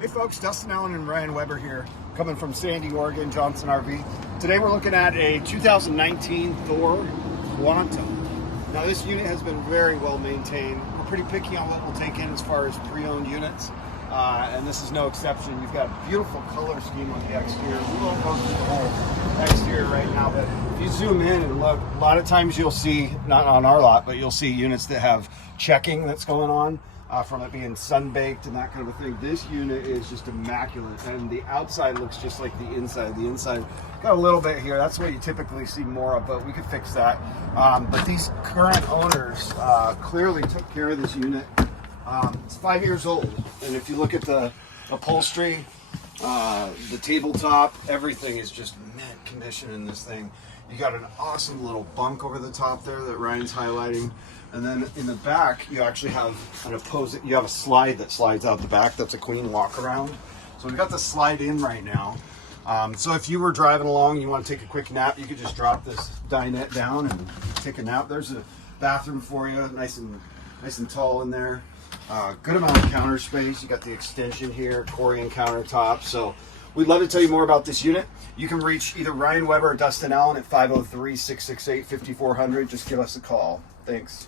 Hey folks, Dustin Allen and Ryan Weber here, coming from Sandy, Oregon, Johnson RV. Today we're looking at a 2019 Thor Quantum. Now this unit has been very well maintained. We're pretty picky on what we'll take in as far as pre-owned units, and this is no exception. You've got a beautiful color scheme on the exterior. We won't go through the whole exterior right now, but if you zoom in and look, a lot of times you'll see, not on our lot, but you'll see units that have checking that's going on. From it being sun-baked and that kind of a thing. This unit is just immaculate, and the outside looks just like the inside. The inside got a little bit here. That's what you typically see more of, but we could fix that. But these current owners clearly took care of this unit. It's 5 years old, and if you look at the upholstery, the tabletop, everything is just mint condition in this thing. You got an awesome little bunk over the top there that Ryan's highlighting. And then in the back, you actually have you have a slide that slides out the back. That's a queen walk around. So we've got the slide in right now. So if you were driving along, you want to take a quick nap, you could just drop this dinette down and take a nap. There's a bathroom for you, nice and tall in there. Good amount of counter space. You got the extension here, Corian countertops. So we'd love to tell you more about this unit. You can reach either Ryan Weber or Dustin Allen at 503-668-5400. Just give us a call. Thanks.